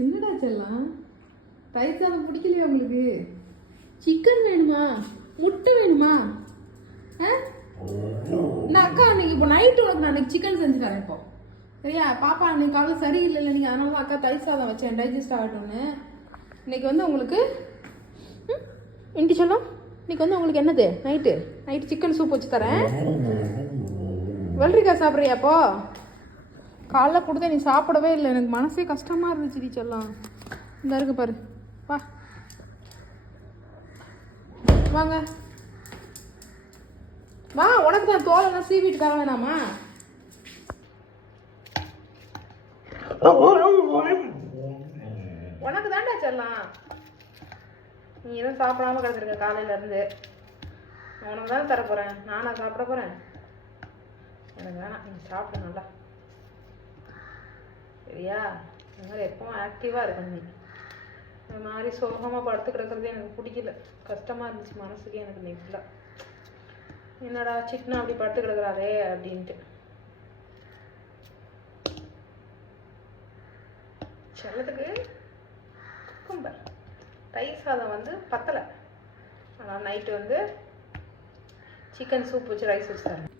என்னடா செல்லம், தயிர் சாதம் பிடிக்கலையா உங்களுக்கு? சிக்கன் வேணுமா, முட்டை வேணுமா? நான் அக்கா அன்னைக்கு இப்போ நைட்டு உனக்கு நான் அன்னைக்கு சிக்கன் செஞ்சு தரேன். இப்போ சரியா? பாப்பா அன்னைக்கு காலையில் சரியில்லை நீங்கள், அதனால தான் அக்கா தயிர் சாதம் வச்சேன் டைஜஸ்ட் ஆகட்டும்னு. இன்னைக்கு வந்து உங்களுக்கு இன்டி சொல்லும். இன்னைக்கு வந்து உங்களுக்கு என்னது நைட்டு சிக்கன் சூப் வச்சு தரேன். வெள்ளரிக்காய் சாப்பிட்றியாப்போ? காலைல கொடுத்தா நீ சாப்பிடவே இல்லை, எனக்கு மனசே கஷ்டமாக இருந்துச்சு டி செல்லம். இந்த இருக்கு பாரு, வா வாங்க வா, உனக்கு தான் தோலெல்லாம் சீவிட்டு தர வேணாமா? உனக்கு தான்டா செல்லம், நீ எதுவும் சாப்பிடாம கிடந்துருக்க காலையிலேருந்து. உனக்கு தானே தர போகிறேன், நானா சாப்பிட போகிறேன்? எனக்கு வேணாம், நீ சாப்பிட நல்லா சரியா? இந்த மாதிரி எப்பவும் ஆக்டிவாக இருக்கணும். நீ இந்த மாதிரி சோகமாக படுத்து கிடக்கிறது எனக்கு பிடிக்கல, கஷ்டமாக இருந்துச்சு மனசுக்கு எனக்கு. நீ ஃபுல்லாக என்னடா சிக்கனா அப்படி படுத்து கிடக்குறாரே அப்படின்ட்டு. செல்லத்துக்கு குக்கும்பர் தயிர் சாதம் வந்து பத்தலை, ஆனால் நைட்டு வந்து சிக்கன் சூப் வச்சு ரைஸ் வச்சு தரேன்.